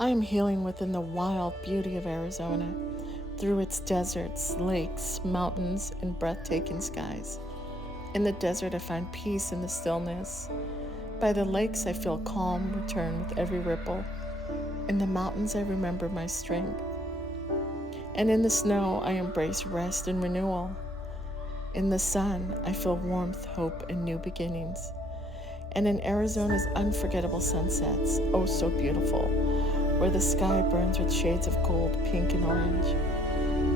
I am healing within the wild beauty of Arizona, through its deserts, lakes, mountains, and breathtaking skies. In the desert, I find peace in the stillness. By the lakes, I feel calm return with every ripple. In the mountains, I remember my strength. And in the snow, I embrace rest and renewal. In the sun, I feel warmth, hope, and new beginnings. And in Arizona's unforgettable sunsets, oh so beautiful, where the sky burns with shades of gold, pink, and orange,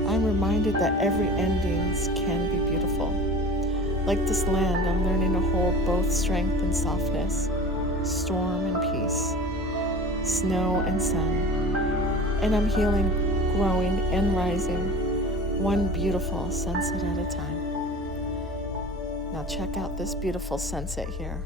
I'm reminded that every endings can be beautiful. Like this land, I'm learning to hold both strength and softness, storm and peace, snow and sun. And I'm healing, growing, and rising, one beautiful sunset at a time. Now check out this beautiful sunset here.